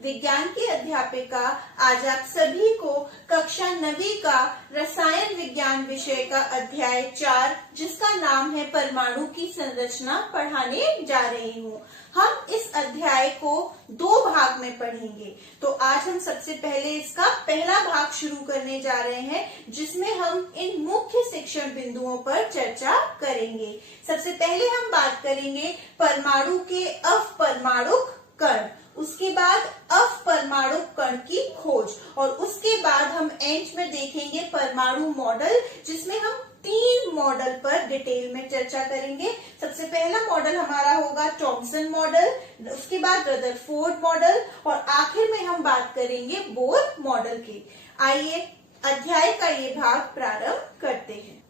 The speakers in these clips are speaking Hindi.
विज्ञान की अध्यापिका आज आप सभी को कक्षा 9वीं का रसायन विज्ञान विषय का अध्याय 4 जिसका नाम है परमाणु की संरचना पढ़ाने जा रही हूँ। हम इस अध्याय को 2 भाग में पढ़ेंगे। तो आज हम सबसे पहले इसका पहला भाग शुरू करने जा रहे हैं जिसमें हम इन मुख्य शिक्षण बिंदुओं पर चर्चा करेंगे। सबसे पहले हम बात करेंगे परमाणु के अपरमाणुक कण, उसके बाद अपरमाणुक कण की खोज और उसके बाद हम एंड में देखेंगे परमाणु मॉडल जिसमें हम 3 मॉडल पर डिटेल में चर्चा करेंगे। सबसे पहला मॉडल हमारा होगा थॉमसन मॉडल, उसके बाद रदरफोर्ड मॉडल और आखिर में हम बात करेंगे बोर मॉडल की। आइए अध्याय का ये भाग प्रारंभ करते हैं।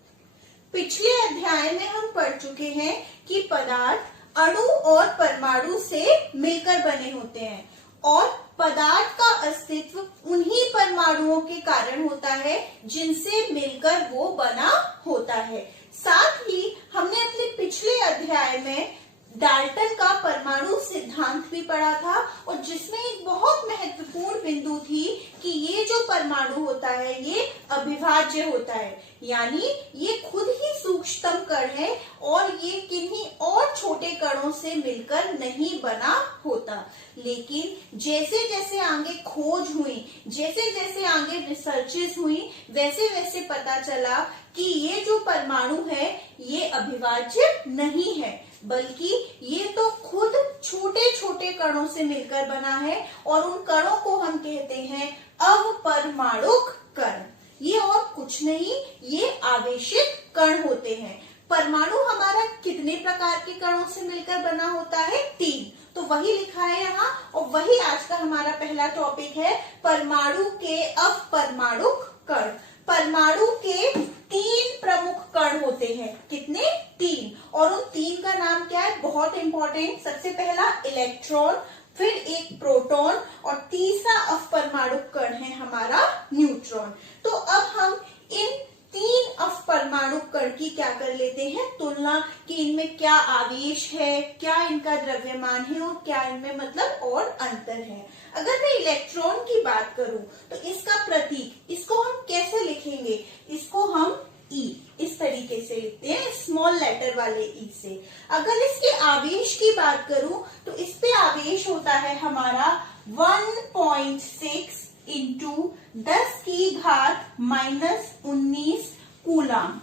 पिछले अध्याय में हम पढ़ चुके हैं कि पदार्थ अणु और परमाणु से मिलकर बने होते हैं और पदार्थ का अस्तित्व उन्हीं परमाणुओं के कारण होता है जिनसे मिलकर वो बना होता है। साथ ही हमने अपने पिछले अध्याय में डाल्टन का परमाणु सिद्धांत भी पढ़ा था और जिसमें एक बहुत महत्वपूर्ण बिंदु थी कि ये जो परमाणु होता है ये अविभाज्य होता है, यानी ये खुद ही सूक्ष्मतम कण है और ये किन्हीं और छोटे कणों से मिलकर नहीं बना होता। लेकिन जैसे जैसे आगे खोज हुई, जैसे जैसे आगे रिसर्चेस हुई, वैसे वैसे पता चला कि ये जो परमाणु है ये अविभाज्य नहीं है बल्कि ये तो खुद छोटे छोटे कणों से मिलकर बना है और उन कणों को हम कहते हैं अपरमाणुक कण। ये और कुछ नहीं, ये आवेशित कण होते हैं। परमाणु हमारा कितने प्रकार के कणों से मिलकर बना होता है? 3। तो वही लिखा है यहाँ और वही आज का हमारा पहला टॉपिक है, परमाणु के अपरमाणुक कण। परमाणु के 3 प्रमुख कण होते हैं। कितने? 3। और उन 3 का नाम क्या है? बहुत इंपॉर्टेंट। सबसे पहला इलेक्ट्रॉन, फिर एक प्रोटॉन और तीसरा अपरमाणुक कण है हमारा न्यूट्रॉन। तो अब हम इन 3 अपरमाणुक कण की क्या कर लेते हैं? तुलना कि इनमें क्या आवेश है, क्या इनका द्रव्यमान है और क्या इनमें मतलब और अंतर है। अगर मैं इलेक्ट्रॉन की बात करूं तो इसका प्रतीक, इसको हम कैसे लिखेंगे? इसको हम E इस तरीके से लिखते हैं, स्मॉल लेटर वाले E से। अगर इसके आवेश की बात करूं तो इस पे आवेश होता है हमारा 1.6 इंटू 10 की घात -19 कूलाम।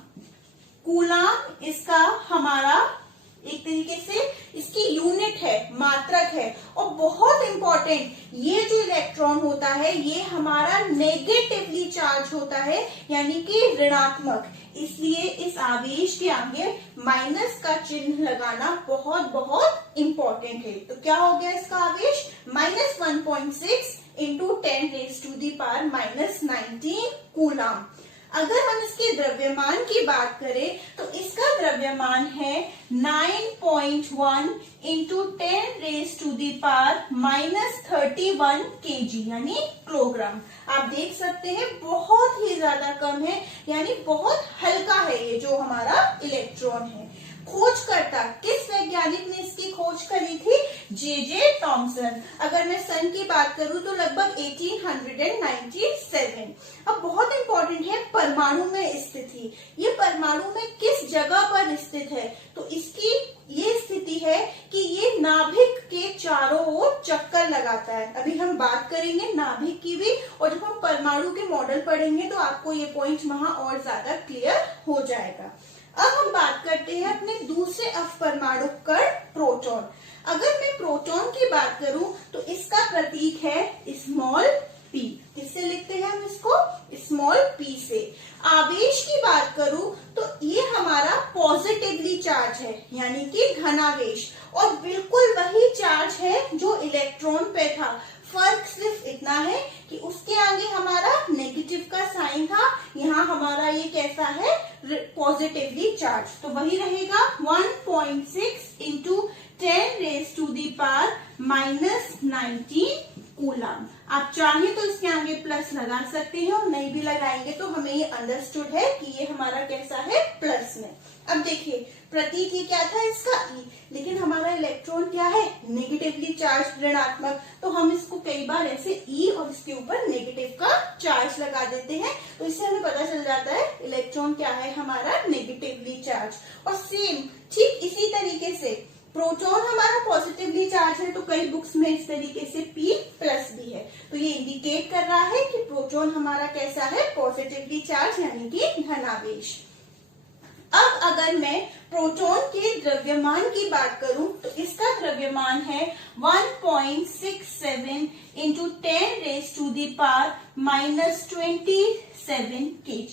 कूलाम इसका हमारा एक तरीके से इसकी यूनिट है, मात्रक है। और बहुत इंपॉर्टेंट, ये जो इलेक्ट्रॉन होता है ये हमारा नेगेटिवली चार्ज होता है यानी कि ऋणात्मक, इसलिए इस आवेश के आगे माइनस का चिन्ह लगाना बहुत बहुत इंपॉर्टेंट है। तो क्या हो गया इसका आवेश? -1.6 इंटू 10⁻⁻19 कूलाम। अगर हम इसके द्रव्यमान की बात करें तो इसका द्रव्यमान है 9.1 इंटू 10⁻31 kg यानी किलोग्राम। आप देख सकते हैं बहुत ही ज्यादा कम है, यानी बहुत हल्का है ये जो हमारा इलेक्ट्रॉन है। खोजकर्ता किस वैज्ञानिक ने इसकी खोज करी थी? J Thomson. अगर मैं सन की बात करूं तो लगभग 1897। अब बहुत इंपॉर्टेंट है परमाणु में स्थिति। ये परमाणु में किस जगह पर स्थित है? तो इसकी ये स्थिति है कि ये नाभिक के चारों ओर चक्कर लगाता है। अभी हम बात करेंगे नाभिक की भी और जब हम परमाणु के मॉडल पढ़ेंगे तो आपको ये पॉइंट वहां और ज्यादा क्लियर हो जाएगा। अब हम बात करते हैं अपने दूसरे अपरमाणुक कण प्रोटॉन। अगर मैं प्रोटॉन की बात करूं तो इसका प्रतीक है स्मॉल p। किससे लिखते हैं हम इसको? स्मॉल p से। आवेश की बात करूं तो ये हमारा पॉजिटिवली चार्ज है यानी कि धनावेश और बिल्कुल वही चार्ज है जो इलेक्ट्रॉन पे था। फर्क सिर्फ इतना है कि उसके आगे हमारा नेगेटिव का साइन था, यहाँ हमारा ये कैसा है? Positively charge. तो वही रहेगा 1.6 इंटू 10⁻⁻19 कूलाम। आप चाहे तो इसके आगे प्लस लगा सकते हैं और नहीं भी लगाएंगे तो हमें ये अंडरस्टूड है कि ये हमारा कैसा है? प्लस में। अब देखिए प्रतीक ये क्या था इसका E, लेकिन हमारा इलेक्ट्रॉन क्या है नेगेटिवली चार्ज ऋणात्मक, तो हम इसको कई बार ऐसे E और इसके ऊपर नेगेटिव का चार्ज लगा देते हैं, तो इससे हमें पता चल जाता है इलेक्ट्रॉन क्या है हमारा नेगेटिवली चार्ज। और सेम ठीक इसी तरीके से प्रोटॉन हमारा पॉजिटिवली चार्ज है, तो कई बुक्स में इस तरीके से P प्लस भी है, तो ये इंडिकेट कर रहा है कि प्रोटॉन हमारा कैसा है पॉजिटिवली चार्ज यानी कि धनावेश। अब अगर मैं प्रोटॉन के द्रव्यमान की बात करूं तो इसका द्रव्यमान है 1.67 इंटू 10⁻⁻27 kg।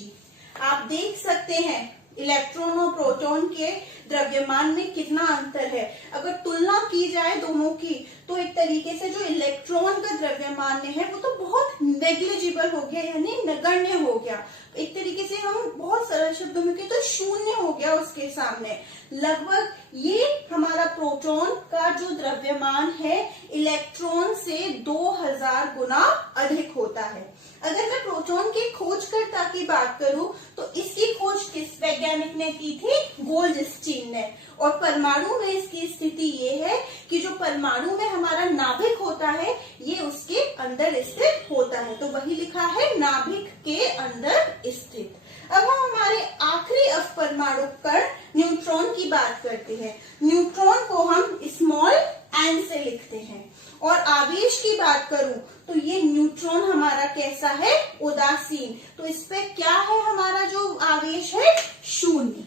आप देख सकते हैं इलेक्ट्रॉन और प्रोटॉन के द्रव्यमान में कितना अंतर है। अगर तुलना की जाए दोनों की तो एक तरीके से जो इलेक्ट्रॉन का द्रव्यमान है वो तो बहुत नेग्लिजिबल हो गया यानी नगण्य हो गया, एक तरीके से हम बहुत सरल शब्दों में कहें तो शून्य हो गया उसके सामने। लगभग ये हमारा प्रोटॉन का जो द्रव्यमान है इलेक्ट्रॉन से 2000 गुना अधिक होता है। अगर मैं प्रोटॉन के खोजकर्ता की बात करूं तो इसकी खोज किस वैज्ञानिक ने की थी, गोल्डस्टीन ने। और परमाणु में इसकी स्थिति ये है कि जो परमाणु में हमारा नाभिक होता है ये उसके अंदर स्थित होता है, तो वही लिखा है नाभिक के अंदर स्थित। अब हम हमारे आखिरी अपरमाणु कण न्यूट्रॉन की बात करते हैं। न्यूट्रॉन को हम स्मॉल n से लिखते हैं। और आवेश की बात करूं तो ये न्यूट्रॉन हमारा कैसा है उदासीन, तो इस पे क्या है हमारा जो आवेश है शून्य,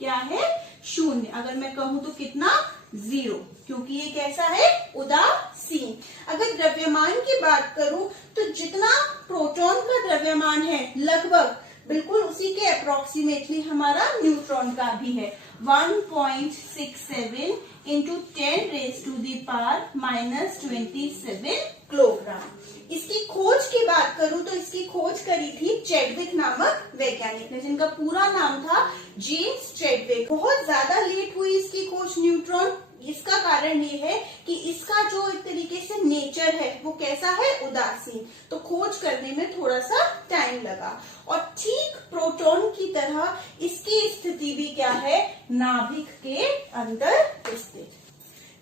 क्या है शून्य। अगर मैं कहूं तो कितना 0, क्योंकि ये कैसा है उदासीन। अगर द्रव्यमान की बात करूं तो जितना प्रोटॉन का द्रव्यमान है लगभग बिल्कुल उसी के अप्रोक्सीमेटली हमारा न्यूट्रॉन का भी है 1.67 इंटू 10⁻⁻27 किलोग्राम। इसकी खोज की बात करूं तो इसकी खोज करी थी चैडविक नामक वैज्ञानिक ने, जिनका पूरा नाम था जेम्स चैडविक। बहुत ज्यादा लेट हुई इसकी खोज न्यूट्रॉन, इसका कारण ये है कि इसका जो एक तरीके से नेचर है वो कैसा है उदासीन, तो खोज करने में थोड़ा सा टाइम लगा। और ठीक प्रोटॉन की तरह इसकी स्थिति भी क्या है नाभिक के अंदर स्थित।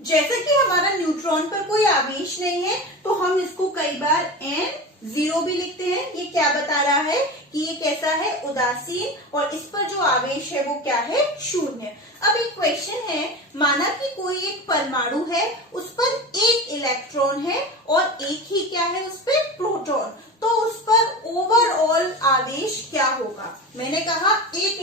जैसे कि हमारा न्यूट्रॉन पर कोई आवेश नहीं है तो हम इसको कई बार n0 भी लिखते हैं। ये क्या बता रहा है कि ये कैसा है उदासीन, और इस पर जो आवेश है वो क्या है शून्य। अब एक क्वेश्चन है, माना कि कोई एक परमाणु है उस पर एक इलेक्ट्रॉन है और एक ही क्या है उस पर प्रोटॉन, तो उस पर ओवरऑल आवेश क्या होगा। मैंने कहा एक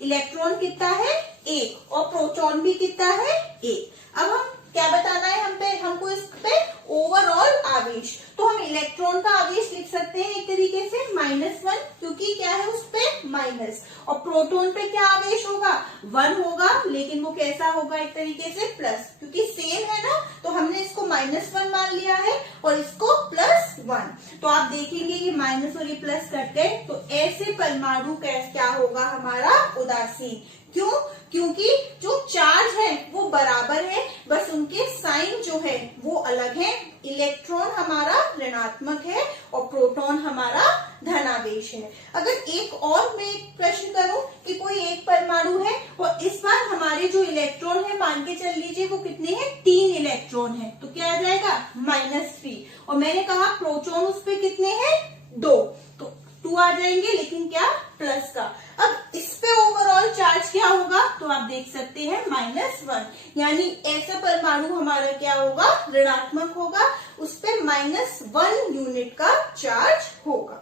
इलेक्ट्रॉन कितना है एक, और प्रोटॉन भी कितना है एक। अब हम क्या बताना है हमको इस पे ओवरऑल आवेश, तो हम इलेक्ट्रॉन का आवेश लिख सकते हैं एक तरीके से -1, क्योंकि क्या है उस पे माइनस, और प्रोटॉन पे क्या आवेश होगा 1 होगा, लेकिन वो कैसा होगा एक तरीके से प्लस, क्योंकि सेम है ना, तो हमने इसको -1 मान लिया है और इसको +1। तो आप देखेंगे ये माइनस और ये प्लस करके, तो ऐसे परमाणु क्या होगा हमारा उदासीन। क्यों? क्योंकि जो चार्ज है वो बराबर है, बस उनके साइन जो है वो अलग है। इलेक्ट्रॉन हमारा ऋणात्मक है और प्रोटॉन हमारा धनावेश है। अगर एक और मैं प्रश्न करूं कि कोई एक परमाणु है और इस बार हमारे जो इलेक्ट्रॉन है मान के चल लीजिए वो कितने हैं 3 इलेक्ट्रॉन है, तो क्या आ जाएगा -3। और मैंने कहा प्रोटॉन उस पे कितने हैं 2, तो 2 आ जाएंगे, लेकिन क्या प्लस का। अब इस पे ओवरऑल चार्ज क्या होगा, तो आप देख सकते हैं -1, यानी ऐसा परमाणु हमारा क्या होगा ऋणात्मक होगा, उस पे -1 यूनिट का चार्ज होगा।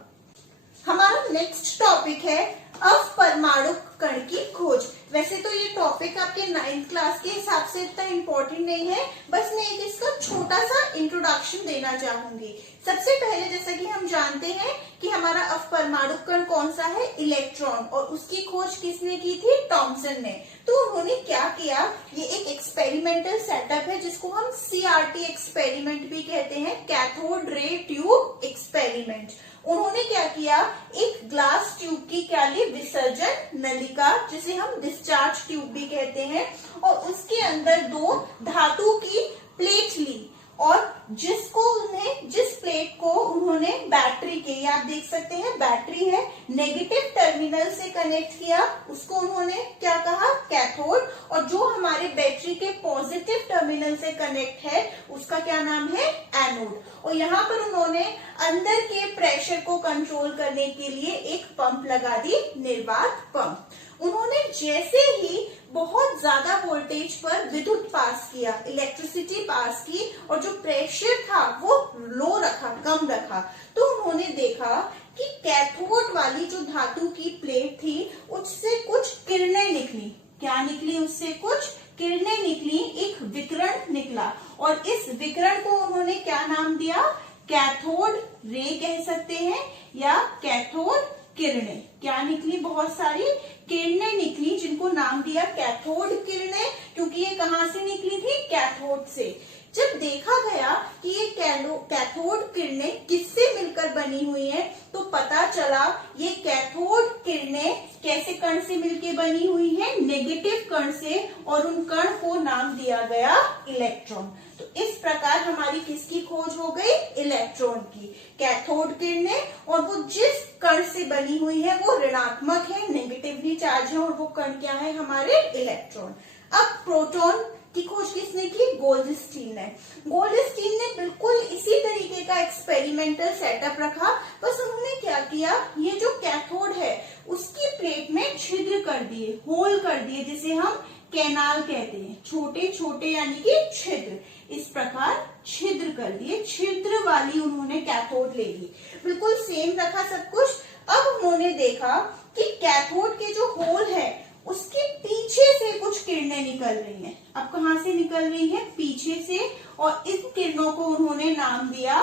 हमारा नेक्स्ट टॉपिक है अपरमाणु कण की खोज। वैसे तो ये टॉपिक आपके 9th क्लास के हिसाब से इतना इम्पोर्टेंट नहीं है, बस मैं एक इसका छोटा सा इंट्रोडक्शन देना चाहूंगी। सबसे पहले जैसा कि हम जानते हैं कि हमारा अपरमाणु कण कौन सा है इलेक्ट्रॉन, और उसकी खोज किसने की थी थॉमसन ने। तो उन्होंने क्या किया, ये एक एक्सपेरिमेंटल सेटअप है जिसको हम CRT एक्सपेरिमेंट भी कहते हैं, कैथोड रे ट्यूब एक्सपेरिमेंट। उन्होंने क्या किया, एक ग्लास ट्यूब की क्या ली विसर्जन नलिका, जिसे हम डिस्चार्ज ट्यूब भी कहते हैं, और उसके अंदर 2 धातु की प्लेट ली और जिस प्लेट को उन्होंने बैटरी के, ये आप देख सकते हैं बैटरी है, नेगेटिव टर्मिनल से कनेक्ट किया, उसको उन्होंने क्या कहा, कैथोड, और जो हमारे बैटरी के पॉजिटिव टर्मिनल से कनेक्ट है उसका क्या नाम है, एनोड। और यहाँ पर उन्होंने अंदर के प्रेशर को कंट्रोल करने के लिए एक पंप लगा दी, निर्वात पंप। उन्होंने जैसे ही बहुत ज्यादा वोल्टेज पर विद्युत पास किया, इलेक्ट्रिसिटी पास की, और जो प्रेशर था वो लो रखा, कम रखा, तो उन्होंने देखा कि कैथोड वाली जो धातु की प्लेट थी उससे कुछ किरणें निकली। क्या निकली, उससे कुछ किरणें निकली, एक विकिरण निकला, और इस विकिरण को उन्होंने क्या नाम दिया, कैथोड रे कह सकते हैं, या कैथोड किरणें। क्या निकली, बहुत सारी किरणें निकली जिनको नाम दिया कैथोड किरणें, क्योंकि ये कहाँ से निकली थी, कैथोड से। जब देखा गया कि ये कैथोड किरणें किससे मिलकर बनी हुई है, तो पता चला ये कैथोड किरणें कैसे कण से मिलकर बनी हुई है, नेगेटिव कण से, और उन कण को नाम दिया गया इलेक्ट्रॉन। तो इस प्रकार हमारी किसकी खोज हो गई, इलेक्ट्रॉन की। कैथोड किरणें, और वो जिस कण से बनी हुई है वो ऋणात्मक है, नेगेटिवली चार्ज है, और वो कण क्या है, हमारे इलेक्ट्रॉन। अब प्रोटॉन की खोज किसने की, गोल्डस्टीन ने। गोल्डस्टीन ने बिल्कुल इसी तरीके का एक्सपेरिमेंटल सेटअप रखा, बस उन्होंने क्या किया, ये जो कैथोड है उसकी प्लेट में छिद्र कर दिए, होल कर दिए, जिसे हम कैनाल कहते हैं, छोटे छोटे यानी कि छिद्र, इस प्रकार छिद्र कर दिए, छिद्र वाली उन्होंने कैथोड ले ली, बिल्कुल सेम रखा सब कुछ। अब उन्होंने देखा कि कैथोड के जो होल है उसके पीछे से कुछ किरणें निकल रही हैं। अब कहाँ से निकल रही है, पीछे से, और इन किरणों को उन्होंने नाम दिया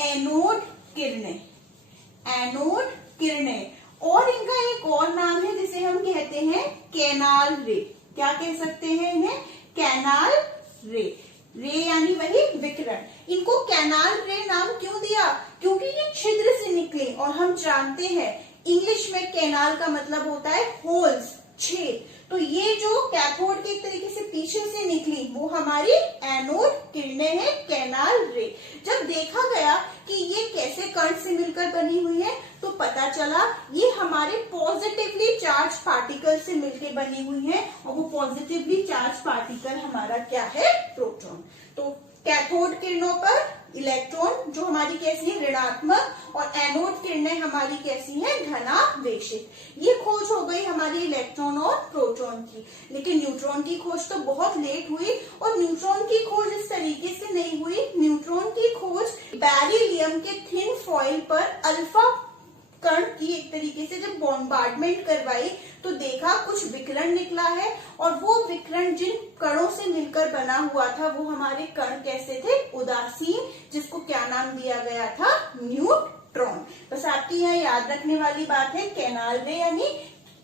एनोड किरणें, एनोड किरणें। और इनका एक और नाम है जिसे हम कहते हैं कैनाल रे। क्या कह सकते हैं इन्हें, कैनाल रे, रे यानी वही विकिरण। इनको कैनाल रे नाम क्यों दिया, क्योंकि ये छिद्र से निकले, और हम जानते हैं इंग्लिश में कैनाल का मतलब होता है होल्स, छेद। तो ये जो कैथोड के एक तरीके से पीछे से निकली वो हमारी एनोड किरणें हैं, कैनाल रे। जब देखा गया कि ये कैसे कण से मिलकर बनी हुई है, तो पता चला ये हमारे पॉजिटिवली चार्ज पार्टिकल से मिलकर बनी हुई है, और वो पॉजिटिवली चार्ज पार्टिकल हमारा क्या है, प्रोटॉन। तो कैथोड किरणों पर इलेक्ट्रॉन जो हमारी कैसी है, ऋणात्मक, और एनोड किरणें हमारी कैसी हैं, धनावेशित। ये खोज हो गई हमारी इलेक्ट्रॉन और प्रोटॉन की। लेकिन न्यूट्रॉन की खोज तो बहुत लेट हुई, और न्यूट्रॉन की खोज इस तरीके से नहीं हुई। न्यूट्रॉन की खोज बेरिलियम के थिन फॉइल पर अल्फा कण की एक तरीके से जब बॉम्बार्डमेंट करवाई, तो देखा कुछ विकिरण निकला है, और वो विकिरण जिन कणों से मिलकर बना हुआ था वो हमारे कण कैसे थे, उदासीन, जिसको क्या नाम दिया गया था, न्यूट्रॉन। बस आपकी यहाँ याद रखने वाली बात है, कैनाल रे यानी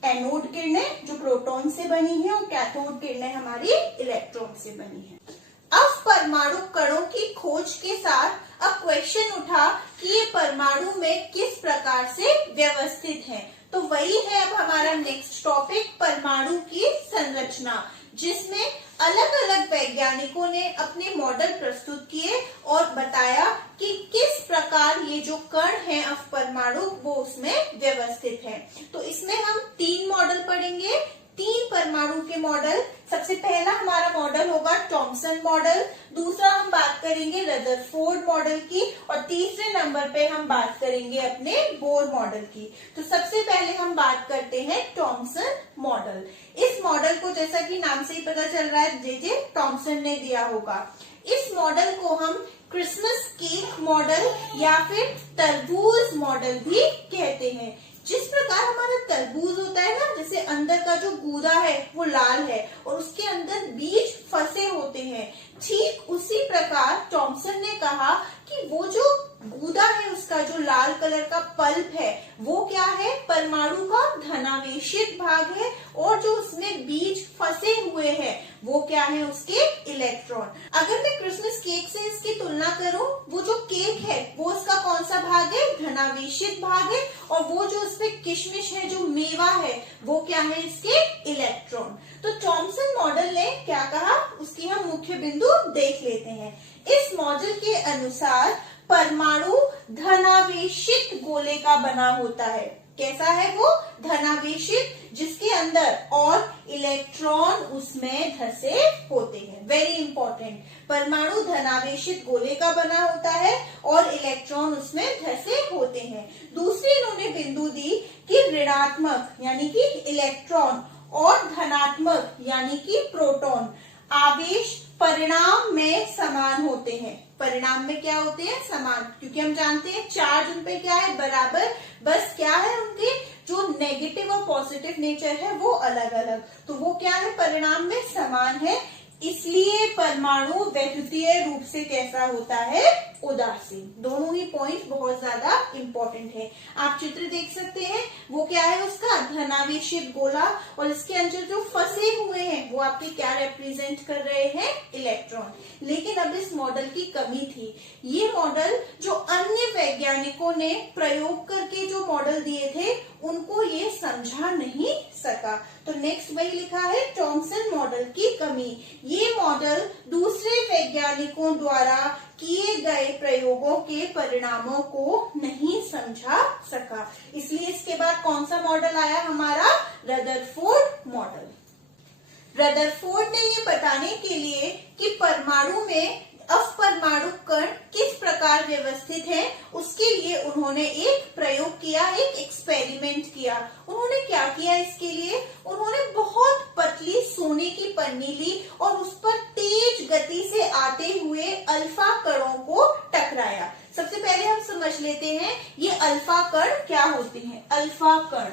एनोड किरणें जो प्रोटॉन से बनी है, और कैथोड किरणें हमारी इलेक्ट्रॉन से बनी है। अब परमाणु कणों की खोज के साथ अब क्वेश्चन उठा कि ये परमाणु में किस प्रकार से व्यवस्थित हैं। तो वही है अब हमारा नेक्स्ट टॉपिक, परमाणु की संरचना, जिसमें अलग अलग वैज्ञानिकों ने अपने मॉडल प्रस्तुत किए और बताया कि किस प्रकार ये जो कण हैं अब परमाणु वो उसमें व्यवस्थित है। तो इसमें हम 3 मॉडल पढ़ेंगे, 3 परमाणु के मॉडल। सबसे पहला हमारा मॉडल होगा थॉमसन मॉडल, दूसरा हम बात करेंगे रदरफोर्ड मॉडल की, और तीसरे नंबर पे हम बात करेंगे अपने बोर मॉडल की। तो सबसे पहले हम बात करते हैं थॉमसन मॉडल। इस मॉडल को जैसा कि नाम से ही पता चल रहा है, जे थॉमसन ने दिया होगा। इस मॉडल को हम क्रिसमस केक मॉडल या फिर तरबूज मॉडल भी कहते हैं। जिस प्रकार हमारा तरबूज होता है ना, जैसे अंदर का जो गूदा है वो लाल है और उसके अंदर बीज फंसे होते हैं, ठीक उसी प्रकार थॉमसन ने कहा कि वो जो गूदा है उसका जो लाल कलर का पल्प है वो क्या है, परमाणु का धनावेशित भाग है, और जो उसमें बीज फंसे हुए हैं वो क्या है, उसके इलेक्ट्रॉन। अगर मैं क्रिसमस केक से इसकी तुलना करूं, वो जो केक है वो उसका कौन सा भाग है, धनावेशित भाग है, और वो जो उसमें किशमिश है, जो मेवा है, वो क्या है, इसके इलेक्ट्रॉन। तो थॉमसन मॉडल ने क्या कहा, उसकी हम मुख्य बिंदु देख लेते हैं। इस मॉडल के अनुसार परमाणु धनावेशित गोले का बना होता है। कैसा है वो, धनावेशित, जिसके अंदर और इलेक्ट्रॉन उसमें धसे होते हैं। वेरी इंपॉर्टेंट, परमाणु धनावेशित गोले का बना होता है और इलेक्ट्रॉन उसमें धसे होते हैं। दूसरी इन्होंने बिंदु दी कि ऋणात्मक यानी कि इलेक्ट्रॉन और धनात्मक यानी कि प्रोटॉन आवेश परिणाम में समान होते हैं। परिणाम में क्या होते हैं, समान, क्योंकि हम जानते हैं चार्ज उन पे क्या है, बराबर, बस क्या है, उनके जो नेगेटिव और पॉजिटिव नेचर है वो अलग अलग, तो वो क्या है, परिणाम में समान है। इसलिए परमाणु वैद्युतीय रूप से कैसा होता है, उदासीन। दोनों ही पॉइंट बहुत ज्यादा इंपॉर्टेंट है। आप चित्र देख सकते हैं, वो क्या है, उसका धनावेशित गोला, और इसके अंदर जो फंसे हुए हैं वो आपके क्या रिप्रेजेंट कर रहे हैं, इलेक्ट्रॉन। लेकिन अब इस मॉडल की कमी थी। ये मॉडल जो अन्य वैज्ञानिकों ने प्रयोग करके जो मॉडल दिए थे उनको ये समझा नहीं सका। तो नेक्स्ट वही लिखा है, थॉमसन मॉडल की कमी। ये मॉडल दूसरे वैज्ञानिकों द्वारा किए गए प्रयोगों के परिणामों को नहीं समझा सका। इसलिए इसके बाद कौन सा मॉडल आया हमारा, रदरफोर्ड मॉडल। रदरफोर्ड ने ये बताने के लिए कि परमाणु में अपरमाणु कण किस प्रकार व्यवस्थित है, उसके लिए उन्होंने एक प्रयोग किया, एक एक्सपेरिमेंट किया। उन्होंने क्या किया इसके लिए, उन्होंने बहुत पतली सोने की पन्नी ली और उस पर तेज गति से आते हुए अल्फा कणों को टकराया। सबसे पहले हम समझ लेते हैं ये अल्फा कण क्या होते हैं। अल्फा कण,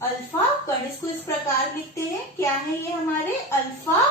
अल्फा कण, इसको इस प्रकार लिखते हैं, क्या है ये हमारे अल्फा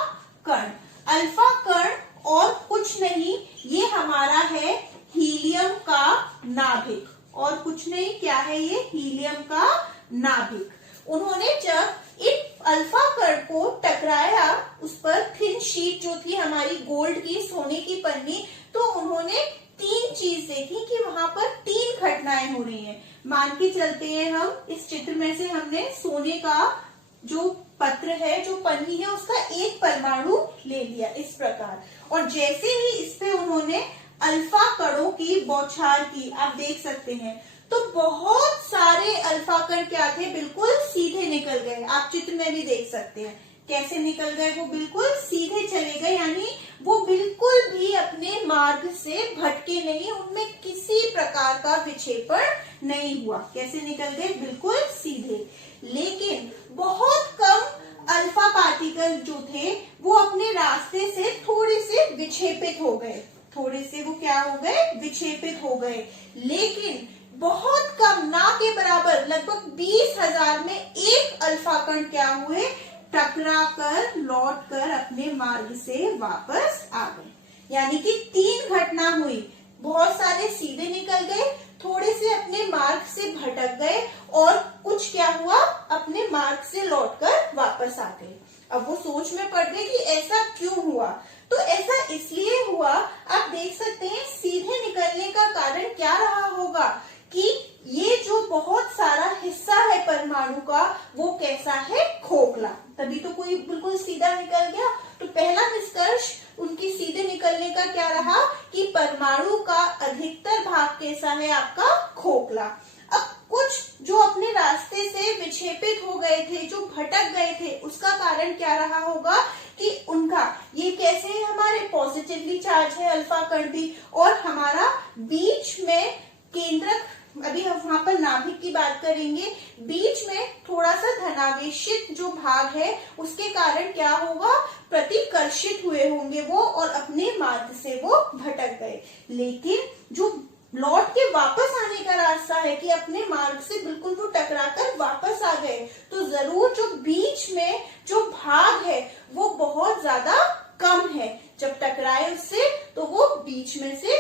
कण। अल्फा कण और कुछ नहीं, ये हमारा है हीलियम का नाभिक, और कुछ नहीं, क्या है ये, हीलियम का नाभिक। उन्होंने जब इन अल्फा कण को टकराया, उस पर थिन शीट जो थी हमारी गोल्ड की, सोने की पन्नी, तो उन्होंने तीन चीज देखी कि वहां पर तीन घटनाएं हो रही हैं। मान के चलते हैं हम, इस चित्र में से हमने सोने का जो पत्र है, जो पन्नी है, उसका एक परमाणु ले लिया इस प्रकार, और जैसे ही इस पे उन्होंने अल्फा कणों की बौछार की, आप देख सकते हैं, तो बहुत सारे अल्फा कण क्या थे, बिल्कुल सीधे निकल गए। आप चित्र में भी देख सकते हैं कैसे निकल गए, वो बिल्कुल सीधे चले गए, यानी वो बिल्कुल भी अपने मार्ग से भटके नहीं, उनमें किसी प्रकार का विक्षेपण नहीं हुआ। कैसे निकल गए, बिल्कुल सीधे। लेकिन बहुत कम अल्फा पार्टिकल जो थे वो अपने रास्ते से थोड़े से विक्षेपित हो गए, थोड़े से वो क्या हो गए, विक्षेपित हो गए। लेकिन बहुत कम, ना के बराबर, लगभग 20,000 में एक अल्फा कण क्या हुए, टकरा कर लौट कर अपने मार्ग से वापस आ गए। यानी कि तीन घटना हुई, बहुत सारे सीधे निकल गए, थोड़े से अपने मार्ग से भटक गए, और कुछ क्या हुआ, अपने मार्ग से लौटकर वापस आ गए। अब वो सोच में पड़ गए कि ऐसा क्यों हुआ। तो ऐसा इसलिए हुआ, आप देख सकते हैं सीधे निकलने का कारण क्या रहा होगा कि ये जो बहुत सारा हिस्सा है परमाणु का वो कैसा है, खोखला, तभी तो कोई बिल्कुल सीधा निकल गया। तो पहला निष्कर्ष उनकी सीधे निकलने का क्या रहा कि परमाणु का अधिकतर भाग कैसा है, आपका खोखला। अब कुछ जो अपने रास्ते से विक्षेपित हो गए थे, जो भटक गए थे, उसका कारण क्या रहा होगा कि उनका ये कैसे है, हमारे पॉजिटिवली चार्ज है अल्फा कण भी, और हमारा बीच में केंद्रक, अभी हम वहां पर नाभिक की बात करेंगे, बीच में थोड़ा सा धनावेशित जो भाग है उसके कारण क्या होगा, प्रतिकर्षित हुए होंगे वो, और अपने मार्ग से वो भटक गए। लेकिन जो लौट के वापस आने का रास्ता है कि अपने मार्ग से बिल्कुल वो टकराकर वापस आ गए, तो जरूर जो बीच में जो भाग है वो बहुत ज्यादा कम है। जब टकराए उससे तो वो बीच में से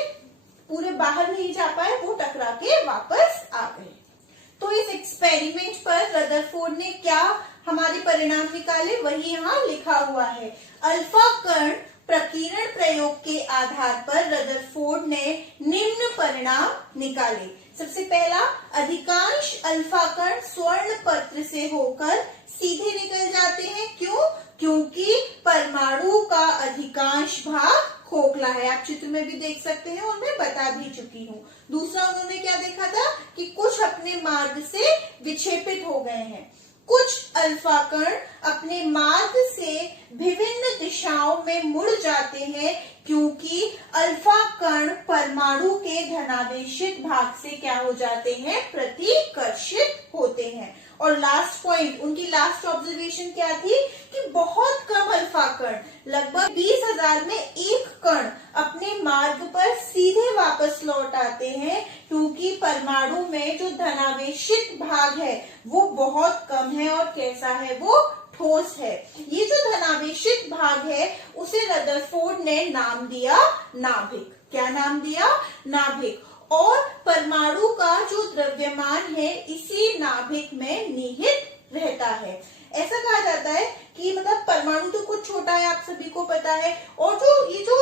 पूरे बाहर नहीं जा पाए, वो टकरा के वापस आ गए। तो इस एक्सपेरिमेंट पर रदरफोर्ड ने क्या हमारे परिणाम निकाले, वही यहाँ लिखा हुआ है। अल्फा कण प्रकीर्ण प्रयोग के आधार पर रदरफोर्ड ने निम्न परिणाम निकाले। सबसे पहला, अधिकांश अल्फा कण स्वर्ण पत्र से होकर सीधे निकल जाते हैं। क्यों? क्योंकि परमाणु का अधिकांश भाग खोखला है। आप चित्र में भी देख सकते हैं और मैं बता भी चुकी हूँ। दूसरा, उन्होंने क्या देखा था कि कुछ अपने मार्ग से विक्षेपित हो गए हैं। कुछ अल्फा कण अपने मार्ग से विभिन्न दिशाओं में मुड़ जाते हैं, क्योंकि अल्फा कण परमाणु के धनावेशित भाग से क्या हो जाते हैं, प्रतिकर्षित होते हैं। और लास्ट पॉइंट, उनकी लास्ट ऑब्जर्वेशन क्या थी कि बहुत कम अल्फा कण, लगभग 20,000 में एक कण अपने मार्ग पर सीधे वापस लौट आते हैं, क्योंकि परमाणु में जो धनावेशित भाग है वो बहुत कम है और कैसा है, वो ठोस है। ये जो धनावेशित भाग है उसे रदरफोर्ड ने नाम दिया नाभिक। क्या नाम दिया? नाभिक। और परमाणु का जो द्रव्यमान है इसी नाभिक में निहित रहता है। ऐसा कहा जाता है कि मतलब परमाणु तो कुछ छोटा है, आप सभी को पता है, और जो ये जो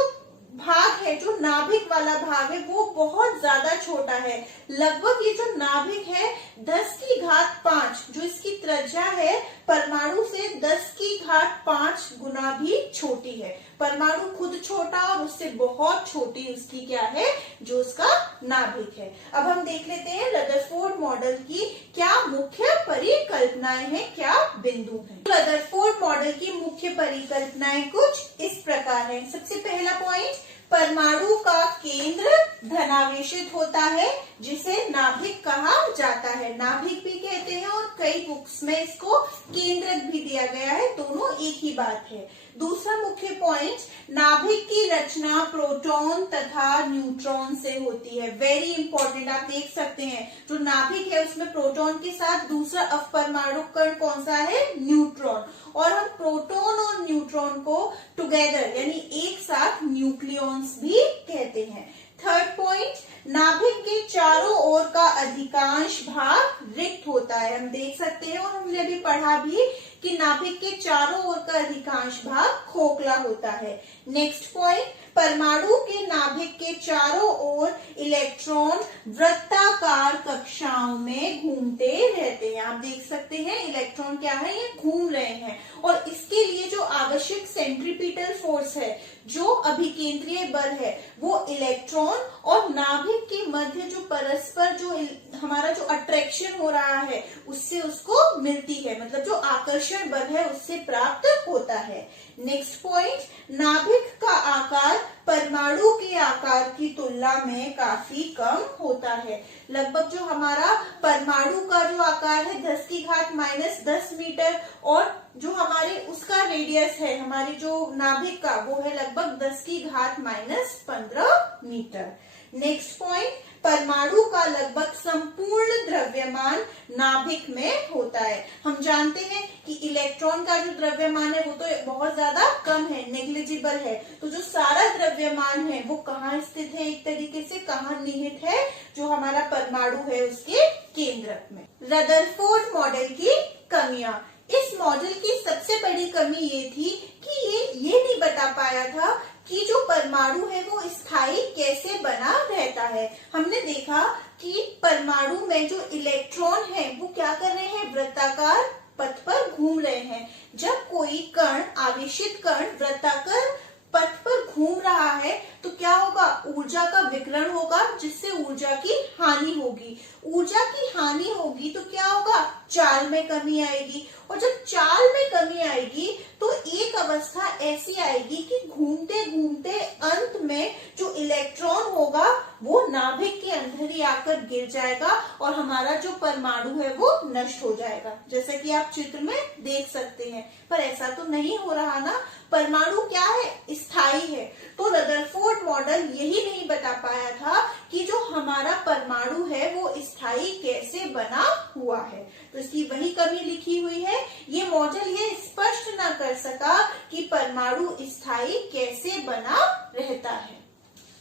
भाग है, जो नाभिक वाला भाग है, वो बहुत ज्यादा छोटा है। लगभग ये जो नाभिक है 10 की घात 5, जो इसकी त्रिज्या है परमाणु से 10 की घात 5 गुना भी छोटी है। परमाणु खुद छोटा और उससे बहुत छोटी उसकी क्या है, जो उसका नाभिक है। अब हम देख लेते हैं रदरफोर्ड मॉडल की क्या मुख्य परिकल्पनाएं हैं, क्या बिंदु हैं। रदरफोर्ड मॉडल की मुख्य परिकल्पनाएं कुछ इस प्रकार है। सबसे पहला पॉइंट, परमाणु का केंद्र धनावेशित होता है, जिसे नाभिक कहा जाता है। नाभिक भी कहते हैं और कई बुक्स में इसको केंद्रक भी दिया गया है, दोनों एक ही बात है। दूसरा मुख्य पॉइंट, नाभिक की रचना प्रोटॉन तथा न्यूट्रॉन से होती है। वेरी इंपॉर्टेंट, आप देख सकते हैं जो नाभिक है उसमें प्रोटॉन के साथ दूसरा अपरमाणु कण कौन सा है, न्यूट्रॉन। और हम प्रोटॉन और न्यूट्रॉन को टुगेदर यानी एक साथ न्यूक्लियॉन्स भी कहते हैं। थर्ड पॉइंट, नाभिक के चारों ओर का अधिकांश भाग रिक्त होता है। हम देख सकते हैं और हमने अभी पढ़ा भी कि नाभिक के चारों ओर का अधिकांश भाग खोखला होता है। नेक्स्ट पॉइंट, परमाणु के नाभिक के चारों ओर इलेक्ट्रॉन वृत्ताकार कक्षाओं में घूमते रहते हैं। आप देख सकते हैं इलेक्ट्रॉन क्या है, ये घूम रहे हैं। और इसके लिए जो आवश्यक सेंट्रीपिटल फोर्स है, जो अभिकेंद्रीय बल है, वो इलेक्ट्रॉन और नाभिक के मध्य जो परस्पर जो हमारा जो अट्रैक्शन हो रहा है उससे उसको मिलती है, मतलब जो आकर्षण बल है उससे प्राप्त होता है। नेक्स्ट पॉइंट, नाभिक का आकार परमाणु के आकार की तुलना में काफी कम होता है। लगभग जो हमारा परमाणु का जो आकार है 10 की घात -10 मीटर, और जो हमारे उसका रेडियस है हमारे जो नाभिक का, वो है लगभग 10 की घात -15 मीटर। नेक्स्ट पॉइंट, परमाणु का लगभग संपूर्ण द्रव्यमान नाभिक में होता है। हम जानते हैं कि इलेक्ट्रॉन का जो द्रव्यमान है वो तो बहुत ज्यादा कम है, नेग्लिजिबल है। तो जो सारा द्रव्यमान है वो कहाँ स्थित है, एक तरीके से कहाँ निहित है, जो हमारा परमाणु है उसके केंद्रक में। रदरफोर्ड मॉडल की कमियां, इस मॉडल की सबसे बड़ी कमी ये थी कि ये नहीं बता पाया था कि जो परमाणु है वो स्थायी कैसे बना रहता है। हमने देखा कि परमाणु में जो इलेक्ट्रॉन है वो क्या कर रहे हैं, वृत्ताकार पथ पर घूम रहे हैं। जब कोई कण, आवेशित कण वृत्ताकार पथ पर घूम रहा है तो क्या होगा, ऊर्जा का विकिरण होगा, जिससे ऊर्जा की हानि होगी। ऊर्जा की हानि होगी तो क्या होगा, चाल में कमी आएगी। और जब चाल में कमी आएगी तो एक अवस्था ऐसी आएगी कि घूमते घूमते अंत में जो इलेक्ट्रॉन होगा वो नाभिक के अंदर ही आकर गिर जाएगा और हमारा जो परमाणु है वो नष्ट हो जाएगा, जैसा कि आप चित्र में देख सकते हैं। पर ऐसा तो नहीं हो रहा ना, परमाणु क्या है, स्थायी है। तो रदरफोर्ड मॉडल यही नहीं बता पाया था कि जो हमारा परमाणु है वो स्थायी कैसे बना हुआ है। तो इसकी वही कमी लिखी हुई है। ये मॉडल ये स्पष्ट न कर सका कि परमाणु स्थायी कैसे बना रहता है।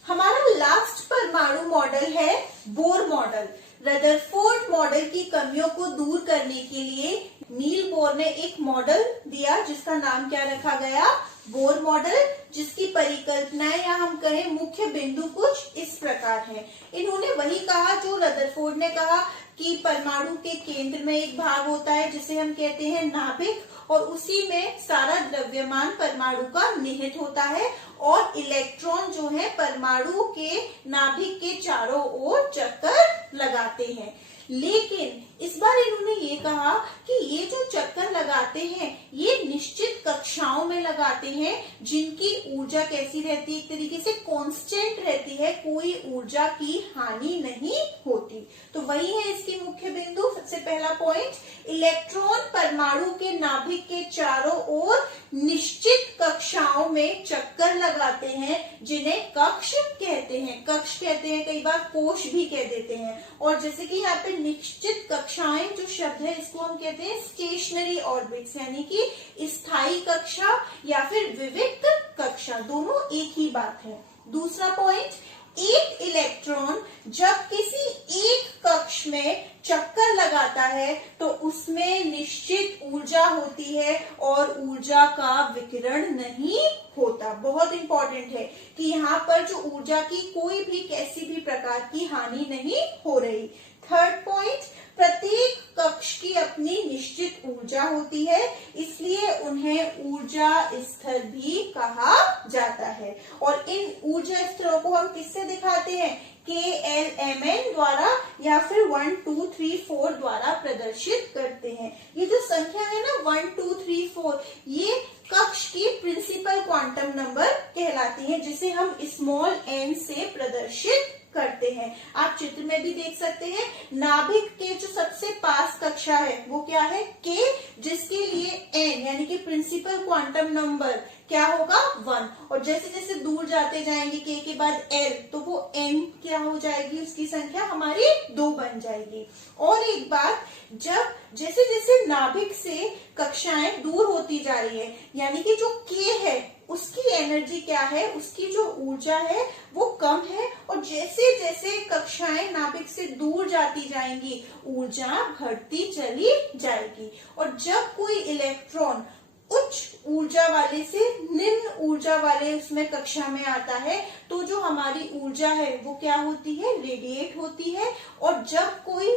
हमारा लास्ट परमाणु मॉडल है बोर मॉडल। रदरफोर्ड मॉडल की कमियों को दूर करने के लिए नील बोर ने एक मॉडल दिया जिसका नाम क्या रखा गया, बोर मॉडल, जिसकी परिकल्पनाएं या हम कहें मुख्य बिंदु कुछ इस प्रकार है। इन्होंने वही कहा जो रदरफोर्ड ने कहा कि परमाणु के केंद्र में एक भाग होता है जिसे हम कहते हैं नाभिक, और उसी में सारा द्रव्यमान परमाणु का निहित होता है, और इलेक्ट्रॉन जो है परमाणु के नाभिक के चारों ओर चक्कर लगाते हैं। लेकिन इस बार इन्होंने ये कहा कि ये जो चक्कर लगाते हैं ये निश्चित कक्षाओं में लगाते हैं जिनकी ऊर्जा कैसी रहती है, एक तरीके से कांस्टेंट रहती है, कोई ऊर्जा की हानि नहीं होती। तो वही है इसकी मुख्य बिंदु। सबसे पहला पॉइंट, इलेक्ट्रॉन परमाणु के नाभिक के चारों ओर निश्चित कक्षाओं में चक्कर लगाते हैं जिन्हें कक्ष कहते हैं। कक्ष कहते हैं, कई बार कोश भी कह देते हैं। और जैसे कि यहाँ पे निश्चित कक्षाएं जो शब्द है इसको हम कहते हैं स्टेशनरी ऑर्बिट्स, यानी कि स्थायी कक्षा या फिर विविक्त कक्षा, दोनों एक ही बात है। दूसरा पॉइंट, एक इलेक्ट्रॉन जब किसी एक कक्ष में चक्कर लगाता है तो उसमें निश्चित ऊर्जा होती है और ऊर्जा का विकिरण नहीं होता। बहुत इंपॉर्टेंट है कि यहाँ पर जो ऊर्जा की कोई भी कैसी भी प्रकार की हानि नहीं हो रही। थर्ड पॉइंट, प्रत्येक कक्ष की अपनी निश्चित ऊर्जा होती है, इसलिए उन्हें ऊर्जा स्तर भी कहा जाता है। और इन ऊर्जा स्तरों को हम किससे दिखाते हैं, KLMN द्वारा या फिर 1, 2, 3, 4 द्वारा प्रदर्शित करते हैं। ये जो संख्या है ना 1, 2, 3, 4, ये कक्ष की प्रिंसिपल क्वांटम नंबर कहलाती है जिसे हम स्मॉल n से प्रदर्शित करते हैं। आप चित्र में भी देख सकते हैं, नाभिक के जो सबसे पास कक्षा है वो क्या है, K, जिसके लिए n यानी कि प्रिंसिपल क्वांटम नंबर क्या होगा 1, और जैसे जैसे दूर जाते जाएंगे K के बाद L तो वो n क्या हो जाएगी, उसकी संख्या हमारी 2 बन जाएगी। और एक बात, जब जैसे जैसे नाभिक से कक्षाएं दूर होती जा रही है, यानी कि जो K है उसकी एनर्जी क्या है, उसकी जो ऊर्जा है वो कम है, और जैसे जैसे कक्षाएं नाभिक से दूर जाती जाएंगी ऊर्जा बढ़ती चली जाएगी। और जब कोई इलेक्ट्रॉन उच्च ऊर्जा वाले से निम्न ऊर्जा वाले उसमें कक्षा में आता है तो जो हमारी ऊर्जा है वो क्या होती है, रेडिएट होती है। और जब कोई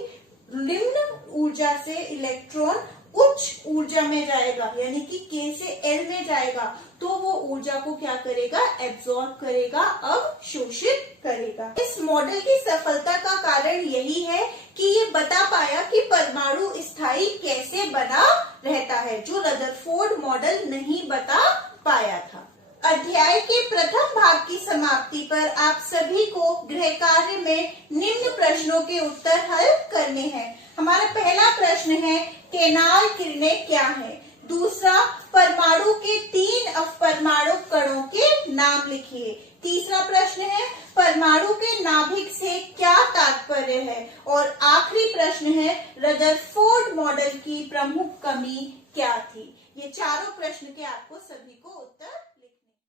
निम्न ऊर्जा से इलेक्ट्रॉन उच्च ऊर्जा में जाएगा यानी कि K से L में जाएगा तो वो ऊर्जा को क्या करेगा, एब्जॉर्ब करेगा, अवशोषित करेगा। इस मॉडल की सफलता का कारण यही है कि ये बता पाया कि परमाणु स्थायी कैसे बना रहता है, जो रदरफोर्ड मॉडल नहीं बता पाया था। अध्याय के प्रथम भाग की समाप्ति पर आप सभी को गृह कार्य में निम्न प्रश्नों के उत्तर हल करने हैं। हमारा पहला प्रश्न है, केनाल किरणें क्या है। दूसरा, परमाणु के 3 अपरमाणु कणों के नाम लिखिए। तीसरा प्रश्न है, परमाणु के नाभिक से क्या तात्पर्य है। और आखिरी प्रश्न है, रदरफोर्ड मॉडल की प्रमुख कमी क्या थी। ये चारों प्रश्न के आपको सभी को उत्तर